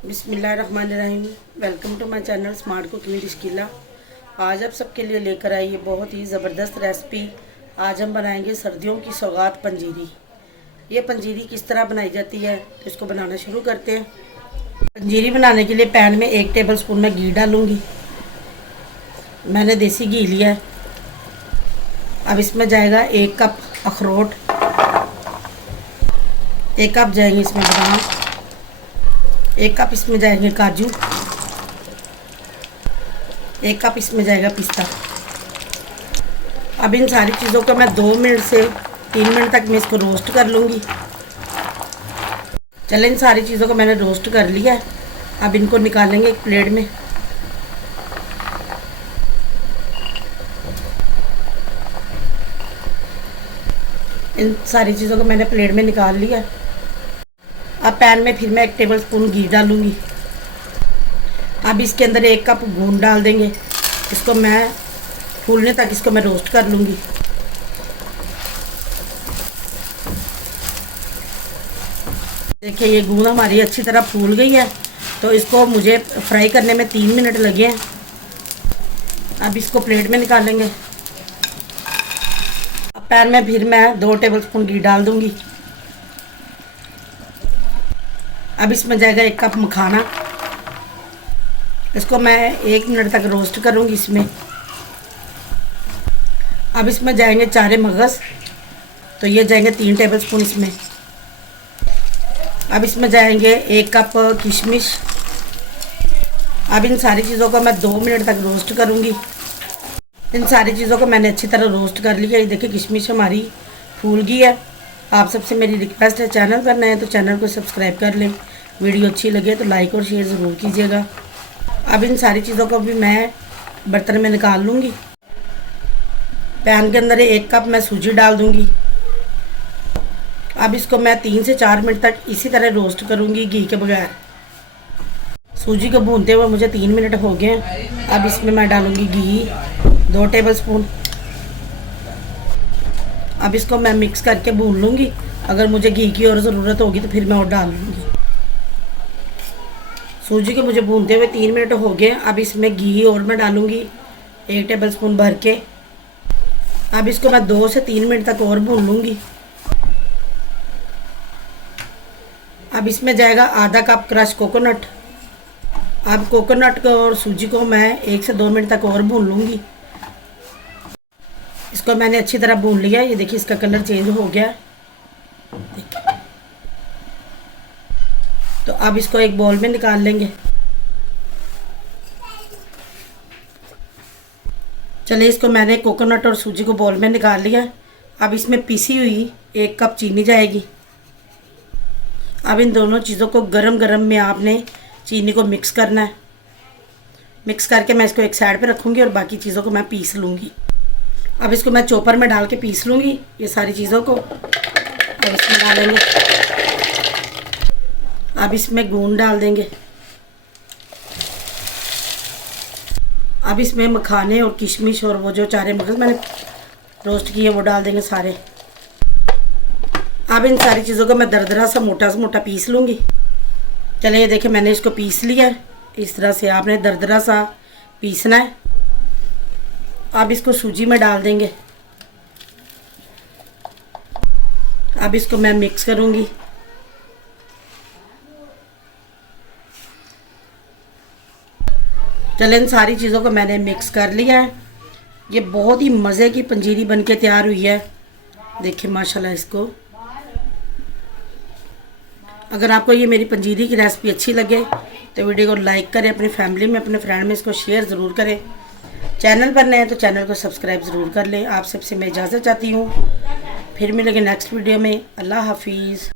बिस्मिल्लाहिर्रहमानिर्रहीम। Welcome to my channel smart cooking डिशकिला। आज आप सबके लिए लेकर आई है बहुत ही ज़बरदस्त रेसिपी। आज हम बनाएंगे सर्दियों की सौगात पंजीरी। ये पंजीरी किस तरह बनाई जाती है तो इसको बनाना शुरू करते हैं। पंजीरी बनाने के लिए पैन में 1 टेबल स्पून में घी डालूँगी। मैंने देसी घी लिया है। अब इसमें जाएगा 1 कप अखरोट, 1 कप जाएंगे इसमें बादाम, 1 कप इसमें जाएंगे काजू, 1 कप इसमें जाएगा पिस्ता। अब इन सारी चीज़ों को मैं 2 मिनट से 3 मिनट तक मैं इसको रोस्ट कर लूँगी। चलें, इन सारी चीज़ों को मैंने रोस्ट कर लिया है। अब इनको निकालेंगे एक प्लेट में। इन सारी चीज़ों को मैंने प्लेट में निकाल लिया है। अब पैन में फिर मैं 1 टेबल स्पून घी डालूँगी। अब इसके अंदर 1 कप गूंद डाल देंगे। इसको मैं फूलने तक इसको मैं रोस्ट कर लूँगी। देखिए ये गूंद हमारी अच्छी तरह फूल गई है, तो इसको मुझे फ्राई करने में 3 मिनट लगे हैं। अब इसको प्लेट में निकालेंगे। अब पैन में फिर मैं 2 टेबल स्पून घी डाल दूँगी। अब इसमें जाएगा 1 कप मखाना। इसको मैं 1 मिनट तक रोस्ट करूँगी इसमें। अब इसमें जाएंगे 4 मगज़, तो ये जाएंगे 3 टेबल स्पून इसमें। अब इसमें जाएंगे 1 कप किशमिश। अब इन सारी चीज़ों को मैं 2 मिनट तक रोस्ट करूँगी। इन सारी चीज़ों को मैंने अच्छी तरह रोस्ट कर लिया। ये देखिए किशमिश हमारी फूल गई है। आप सबसे मेरी रिक्वेस्ट है, चैनल पर नए हैं तो चैनल को सब्सक्राइब कर लें। वीडियो अच्छी लगे तो लाइक और शेयर ज़रूर कीजिएगा। अब इन सारी चीज़ों को भी मैं बर्तन में निकाल लूँगी। पैन के अंदर 1 कप मैं सूजी डाल दूँगी। अब इसको मैं 3 से 4 मिनट तक इसी तरह रोस्ट करूँगी घी के बगैर। सूजी को भूनते हुए मुझे 3 मिनट हो गए हैं। अब इसमें मैं डालूँगी घी 2 टेबल स्पून। अब इसको मैं मिक्स करके भून लूँगी। अगर मुझे घी की और ज़रूरत होगी तो फिर मैं और डाल लूँगी। सूजी को मुझे भूनते हुए 3 मिनट हो गए। अब इसमें घी और मैं डालूँगी 1 टेबल स्पून भर के। अब इसको मैं 2 से 3 मिनट तक और भून लूँगी। अब इसमें जाएगा आधा कप क्रश कोकोनट। अब कोकोनट को और सूजी को मैं 1 से 2 मिनट तक और भून लूँगी। इसको मैंने अच्छी तरह भून लिया। ये देखिए इसका कलर चेंज हो गया। देखिए, तो अब इसको एक बाउल में निकाल लेंगे। चलिए, इसको मैंने कोकोनट और सूजी को बाउल में निकाल लिया। अब इसमें पीसी हुई 1 कप चीनी जाएगी। अब इन दोनों चीज़ों को गरम गरम में आपने चीनी को मिक्स करना है। मिक्स करके मैं इसको एक साइड पे रखूँगी और बाकी चीज़ों को मैं पीस लूँगी। अब इसको मैं चॉपर में डाल के पीस लूँगी ये सारी चीज़ों को। अब इसमें डालेंगे। अब इसमें गूंद डाल देंगे। अब इसमें मखाने और किशमिश और वो जो 4 मगज़ मैंने रोस्ट किए वो डाल देंगे सारे। अब इन सारी चीज़ों को मैं दरदरा सा मोटा पीस लूँगी। चलिए, देखिए मैंने इसको पीस लिया है। इस तरह से आपने दरदरा सा पीसना है। अब इसको सूजी में डाल देंगे। अब इसको मैं मिक्स करूँगी। चलें, इन सारी चीज़ों को मैंने मिक्स कर लिया है। ये बहुत ही मज़े की पंजीरी बनके तैयार हुई है। देखिए माशाल्लाह इसको। अगर आपको ये मेरी पंजीरी की रेसिपी अच्छी लगे तो वीडियो को लाइक करें, अपनी फैमिली में अपने फ्रेंड में इसको शेयर ज़रूर करें। चैनल पर नए हैं तो चैनल को सब्सक्राइब ज़रूर कर लें। आप सबसे मैं इजाज़त चाहती हूँ। फिर मिलेंगे नेक्स्ट वीडियो में। अल्लाह हाफिज़।